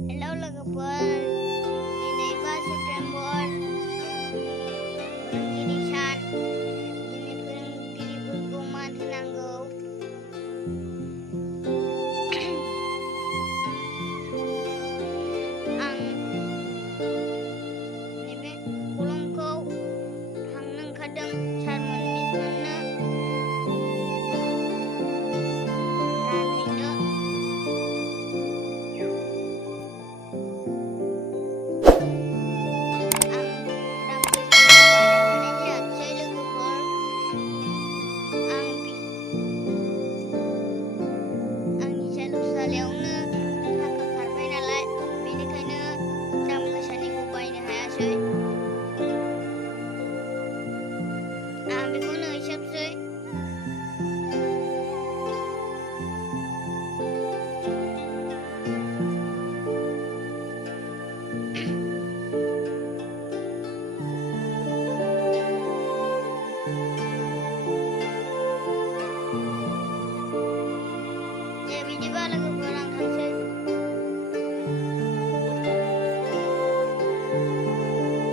Hello logoper, ini ba September bulan kirisan, ini diri kuman tenanggo. Ang nebe kulong ko hang nang kadang charman mismana rantai Leungno थाखा खारबाय नालाय बेनिखायनो दाम गोसानिखौ बायनो हायासै।